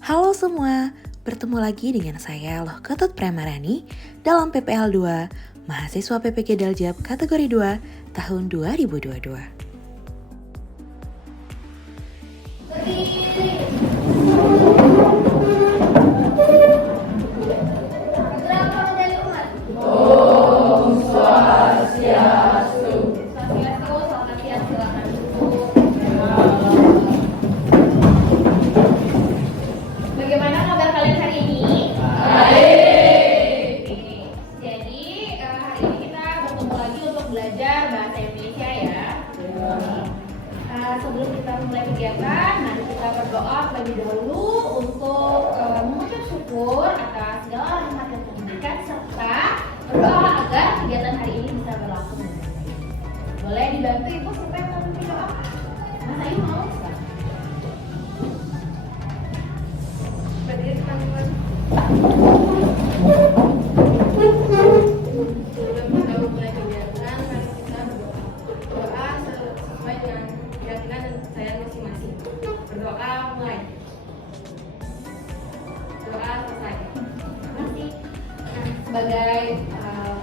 Halo semua, bertemu lagi dengan saya Loh Ketut Premarani dalam PPL 2, mahasiswa PPG Daljab kategori 2 tahun 2022. Bagaimana kabar kalian hari ini? Baik. Jadi hari ini kita bertemu lagi untuk belajar bahasa Indonesia ya. Sebelum kita mulai kegiatan, mari kita berdoa terlebih dahulu untuk mengucap syukur atas segala rahmat yang Tuhan berikan serta berdoa agar kegiatan hari ini bisa berlangsung dengan baik. Boleh dibantu Ibu supaya memimpin doa? Mas Ayu mau? Berdiri teman-teman. Sebelum kita mulai kegiatan, mari kita berdoa sesuai dengan keyakinan dan kepercayaan masing-masing. Berdoa mulai. Doa selesai. Terima kasih. Sebagai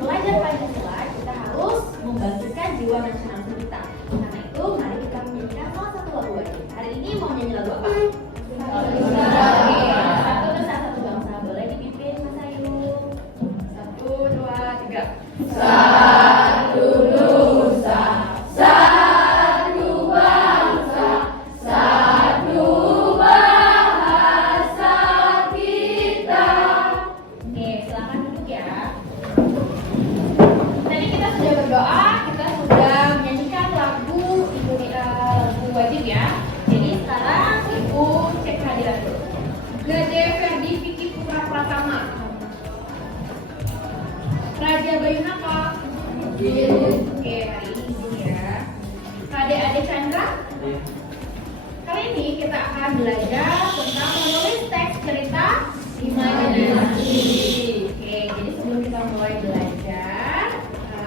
pelajar Pancasila, kita harus membangkitkan jiwa nasionalisme kita. Karena itu, mari kita menyanyikan salah satu lagu wajib. Hari ini mau nyanyi lagu apa? Satu Nusa Satu Bangsa, boleh dipimpin Mas Ayu. 1, 2, 3. Satu Nusa, satu bangsa, satu bahasa kita. Oke, silakan duduk ya. Tadi kita sudah berdoa, kita sudah menyanyikan lagu wajib ya. Jadi sekarang Ibu cek kehadiran dulu. Gade Ferdi Vicky Putra Pratama. Raja Bayunapa. Oke, hari ini Ibu ya. Kade Ade Chandra. Kali ini kita akan belajar tentang menulis teks cerita imajinasi. Oke, jadi sebelum kita mulai belajar,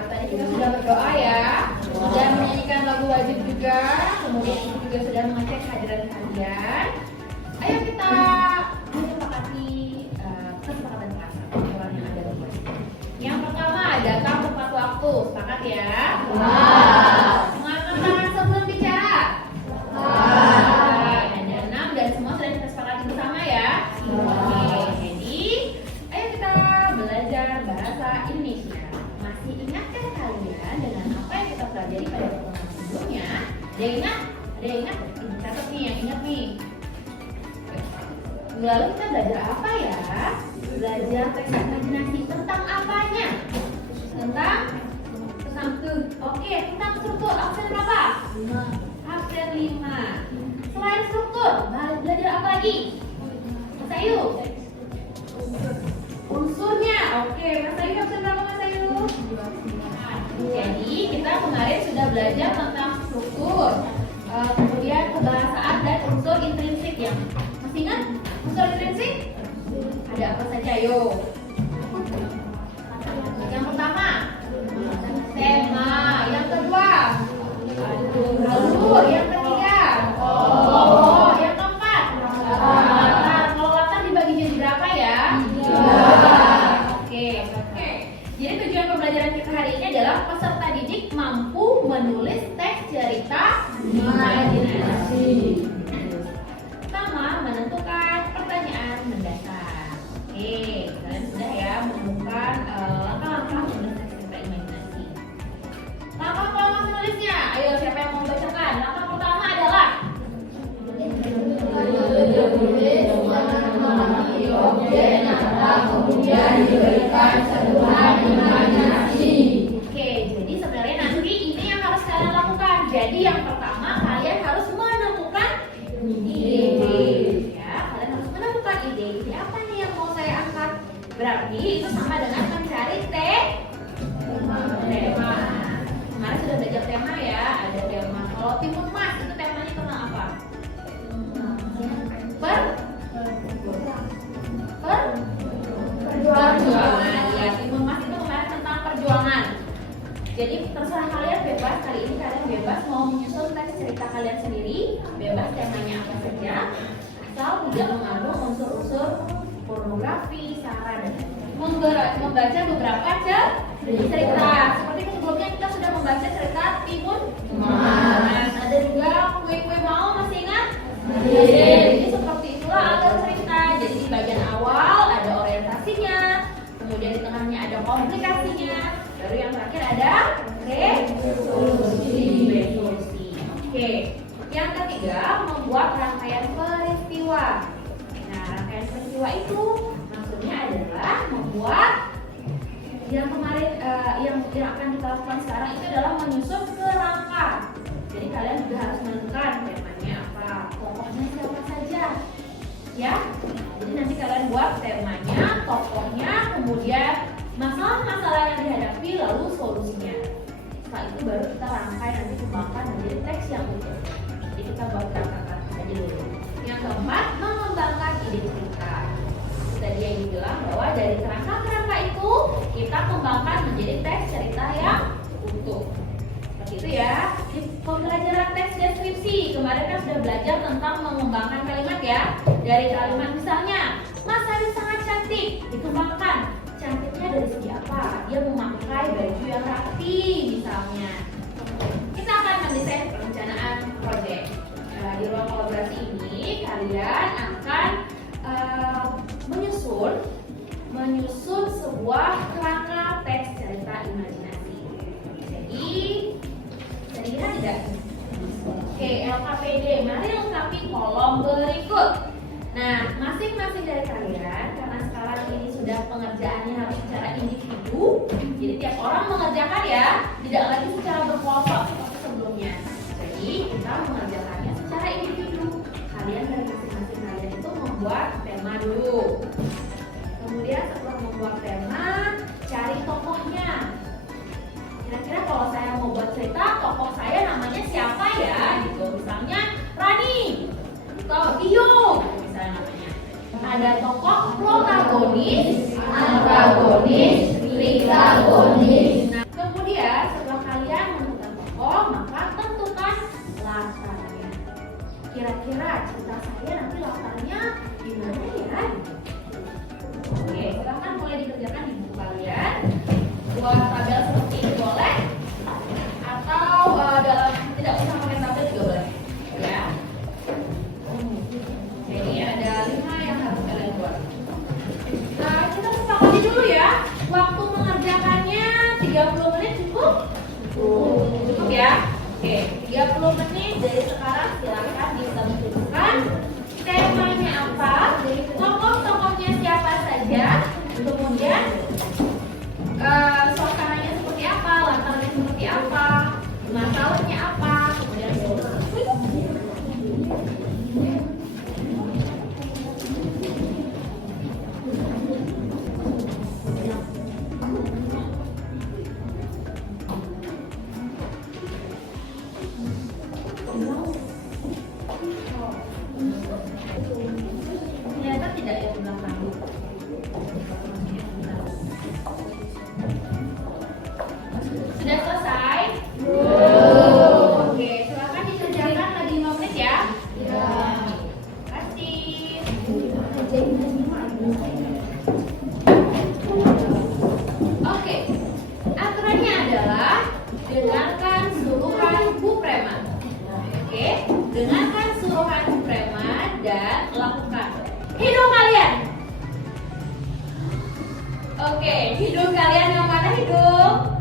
tadi kita sudah berdoa ya, sudah menyanyikan lagu wajib juga, kemudian Ibu juga sudah mengecek kehadiran kalian. Ayo kita menyepakati kesepakatan kelas aturan yang ada di sini. Yang pertama, datang tepat waktu. Sepakat ya? Mengangkat tangan sebelum bicara. Ada 6 dan semua sudah kita sepakati bersama ya. Oke, jadi ayo kita belajar bahasa Indonesia. Masih ingatkah kalian dengan apa yang kita pelajari pada pertemuan sebelumnya? Ada yang ingat? Ada yang ingat? Catat nih, yang ingat nih. Lalu kita belajar apa ya? Belajar teks imajinasi tentang apanya? Tentang Oke, tentang struktur. Absen berapa? 5. Absen 5. Selain struktur, belajar apa lagi? Mas Ayu? Unsurnya. Oke, Mas Ayu absen berapa Mas Ayu? Jadi kita kemarin sudah belajar tentang struktur, kemudian kebahasaan dan unsur intrinsik ya. Masih ingat unsur intrinsik? Ada apa saja? Ayo. Yang pertama, tema. Yang kedua, alur. Yang ketiga, tokoh. Yang keempat, latar. Kalau latar dibagi jadi berapa ya? 3. Oke. Jadi tujuan pembelajaran kita hari ini adalah peserta didik mampu menulis teks cerita imajinasi. Pertama, menentukan pertanyaan mendasar. Oke, kalian sudah ya menemukan langkah-langkah menulis teks cerita imajinasi. Langkah pertama menulisnya. Ayo, siapa yang mau bacakan? Langkah pertama adalah kemudian diberikan sentuhan imajinasi. Oke, jadi sebenarnya nanti ini yang harus kalian lakukan. Jadi yang pertama kalian harus menemukan ide. Ya, kalian harus menemukan ide. Ide apa nih yang mau saya angkat? Berarti itu sama dengan mencari tema. Kemarin sudah belajar tema ya. Ada tema. Kalau Timun Mas itu temanya tentang apa? Perjuangan. Ya, Timun Mas itu kemarin tentang perjuangan. Jadi terserah kalian bebas, kali ini kalian bebas mau menyusun teks cerita kalian sendiri, bebas temanya apa saja. asal tidak mengandung unsur-unsur pornografi, sara, dan membaca beberapa cerita. Seperti sebelumnya kita sudah membaca cerita Timun Mas. Ada juga kue-kue mau, masih ingat? Jadi seperti itulah alur cerita. Jadi di bagian awal ada orientasinya, kemudian di tengahnya ada komplikasinya, baru yang terakhir ada resolusi. Oke. Yang ketiga, membuat rangkaian peristiwa. Nah, rangkaian peristiwa itu maksudnya adalah membuat yang kemarin yang akan kita lakukan sekarang itu adalah menyusun kerangka. Jadi kalian juga harus menentukan temanya apa, tokohnya siapa saja, ya. Jadi nanti kalian buat temanya, tokohnya, kemudian masalah-masalah yang dihadapi, lalu solusinya. Setelah itu baru kita rangkai nanti kembangkan menjadi teks yang utuh. Jadi kita buat kerangka aja dulu. Yang keempat, mengembangkan ide cerita. Tadi yang dibilang bahwa dari kerangka-kerangka itu kita kembangkan menjadi teks cerita yang utuh. Seperti itu ya. Di pembelajaran teks deskripsi kemarin kan sudah belajar tentang mengembangkan kalimat ya. Dari kalimat misalnya, Mas Arif sangat cantik, dikembangkan. Cantiknya dari segi apa? Dia memakai baju yang rapi misalnya. Kita akan mendesain perencanaan proyek. Di ruang kolaborasi ini kalian akan menyusun sebuah kerangka teks cerita imajinasi. Jadi, bisa dilihat tidak? Oke, LKPD. Mari lengkapi kolom berikut. Nah, masing-masing dari kalian, karena sekarang ini sudah pengerjaannya harus secara individu, jadi tiap orang mengerjakan ya, tidak lagi secara berkelompok seperti sebelumnya. Jadi, kita mengerjakannya secara individu. Kalian dari masing-masing kalian itu membuat tema dulu. Kemudian setelah membuat tema, cari tokohnya. Kira-kira kalau saya mau buat cerita, tokoh saya namanya siapa ya? Gitu. Misalnya Rani atau Iyo, misalnya namanya. Ada tokoh protagonis, antagonis, trigonometris. Nah, kemudian setelah kalian menentukan tokoh, maka tentukan latarnya. Kira-kira cerita saya nanti latarnya gimana ya? Oke, silahkan mulai dikerjakan di buku kalian. Buat tabel seperti ini boleh, atau dalam tidak usah pakai tabel juga boleh, ya. Jadi ada 5 yang harus kalian buat. Nah, kita sepakati dulu ya. Waktu mengerjakannya 30 menit cukup? Cukup ya. Oke, 30 menit dari sekarang silakan ditentukan temanya apa, tokoh-tokohnya siapa saja, kemudian suasananya seperti apa, latarnya seperti apa, masalahnya apa, kemudian ternyata tidak ya di belakang. Sudah selesai? Oke, silakan dikerjakan lagi 5 menit ya. Terima kasih. Oke, aturannya adalah dengarkan suruhan Bu Preman. Oke, dengarkan suruhan Bu Preman dan lakukan. Hidung kalian. Oke, hidung kalian yang mana hidung?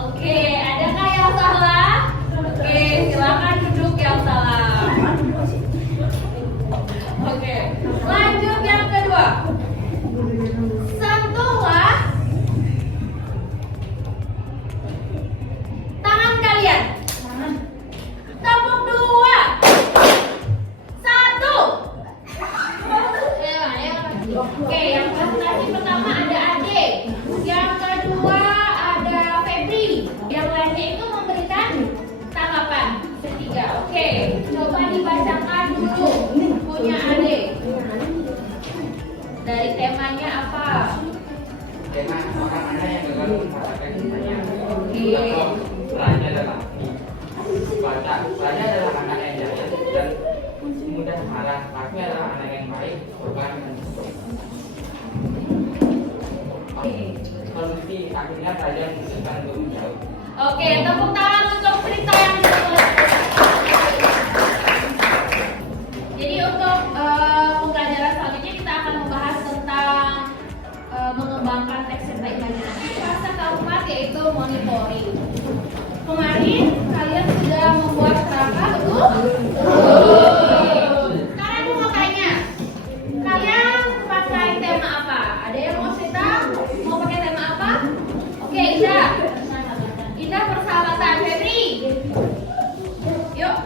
Oke, adakah yang salah? Oke, silakan duduk yang salah. Oke, lanjut yang kedua. Sentuhlah tangan kalian. Tepuk 2, 1. Oke, yang presentasi pertama ada Ade, yang kedua ada Febri, yang lainnya itu memberikan tanggapan. Ketiga, oke, coba dibacakan dulu bukunya Ade. Dari temanya apa? Tema orang mana yang gagal mengatakan semuanya. Oke. Raja adalah Raja adalah anak yang jahil dan mudah marah akhirnya kalian putuskan untuk menjauh. Oke, tepuk tangan untuk cerita yang dibuat. Jadi untuk pembelajaran selanjutnya kita akan membahas tentang mengembangkan teks serta imajinasi fase keempat, yaitu monitoring. Kemarin kalian sudah membuat kerangka, betul? Sekarang aku mau tanya, kalian pakai tema apa? Ada yang mau cerita? Mau pakai tema apa? Oke, Indah. Indah persahabatan. Febri. Yuk.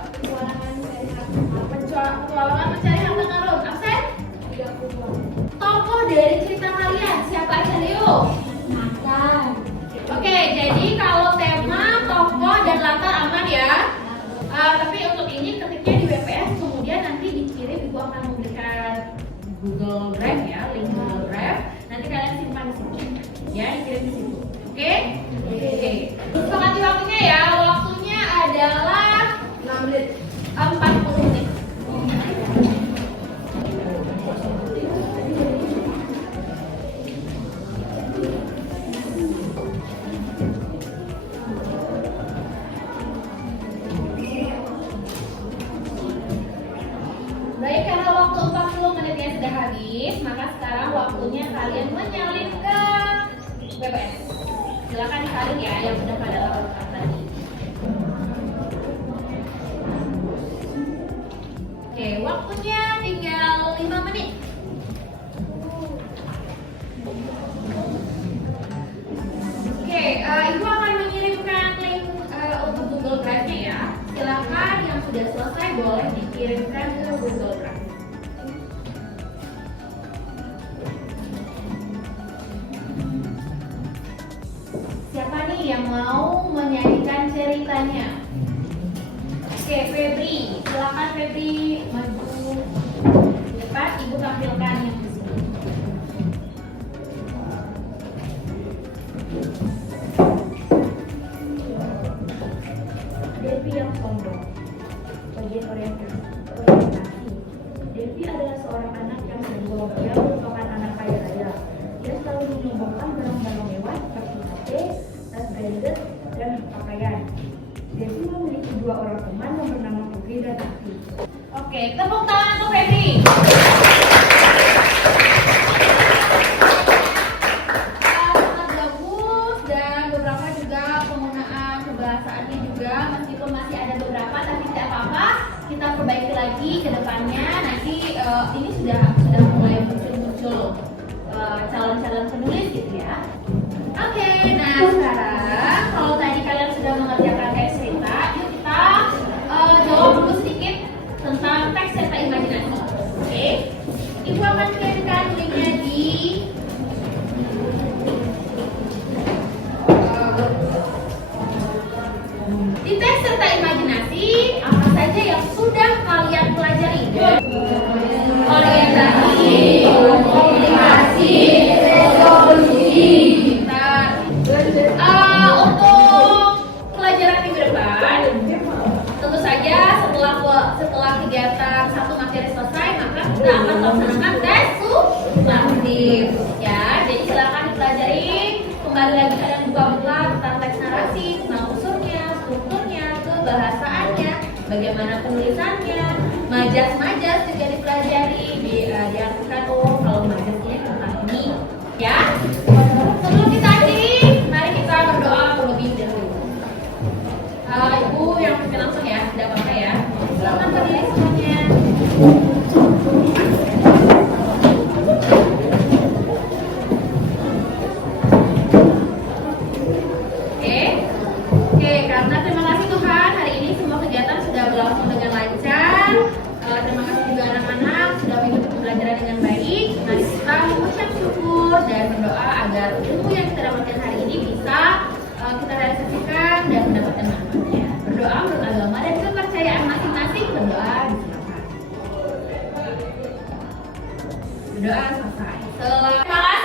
Petualangan mencari harta karun. Absen? Tokoh dari cerita kalian siapa aja, Leo? Oke, jadi kalau tema, tokoh, dan latar aman ya. Tapi untuk ini ketiknya di WPS, kemudian nanti dikirim, Ibu akan memberikan Google Drive ya, link Google Drive. Nanti kalian simpan di sini, ya, dikirim di situ. Oke? Oke. Sepakati waktunya ya. Waktunya adalah 6 menit, 40 menit. Baik, karena waktu 40 menitnya sudah habis, maka sekarang waktunya kalian menyalin ke WPS. Silakan disalin ya yang sudah pada lakukan tadi. Oke, waktunya tinggal 5 menit. Oke, Ibu akan mengirimkan link untuk Google Drive-nya ya. Silakan yang sudah selesai boleh dikirimkan ke Google Drive. Siapa nih yang mau menyanyikan ceritanya? Oke, Febri, silakan Febri maju di depan, Ibu tampilkan yang di sini. Devi yang sombong. Bagian orientasi. Devi adalah seorang anak yang sombong. Dia merupakan anak kaya raya. Dia selalu menyombongkan barang-barang mewah seperti HP, tas branded, dan pakaian. Devi memiliki 2 orang teman yang bernama Putri dan Afi. Oke, tepuk tangan untuk Febri. Sangat bagus, dan beberapa juga penggunaan kebahasaannya juga, meskipun masih ada beberapa tapi tidak apa-apa, kita perbaiki lagi ke depannya. Nanti ini sudah mulai muncul calon-calon penulis gitu ya. Oke, nah sekarang kalau tadi kalian sudah mengerjakan teks cerita, yuk kita jawab dulu sedikit tentang teks serta imajinasi. Oke, Ibu akan kirimkan linknya di teks serta imajinasi. Apa saja yang sudah kalian pelajari? Orientasi, komunikasi, resolusi. Untuk pelajaran minggu depan, tentu saja setelah kegiatan satu materi selesai, maka kita akan melaksanakan tes substantif. Ya, jadi silakan dipelajari. Kembali lagi kalian buka-buka tentang teks narasi, tentang unsurnya, strukturnya, kebahasaannya, bagaimana penulisannya, majas-majas juga dipelajari. Diartikan kalau majas ini tentang ini, ya. Sebelum kita akhiri, mari kita berdoa terlebih dahulu. Ibu yang pimpin langsung ya, tidak apa-apa ya. Silakan berdiri semuanya. Oke, karena terima kasih Tuhan, hari ini semua kegiatan sudah berlangsung dengan lancar. Terima kasih juga anak-anak sudah mengikuti pembelajaran dengan baik. Mari kita mengucap syukur dan berdoa agar ilmu yang kita dapatkan hari ini bisa kita realisasikan dan mendapatkan manfaatnya. Berdoa menurut agama dan kepercayaan masing-masing. Berdoa disilakan. Berdoa selesai. Terima kasih.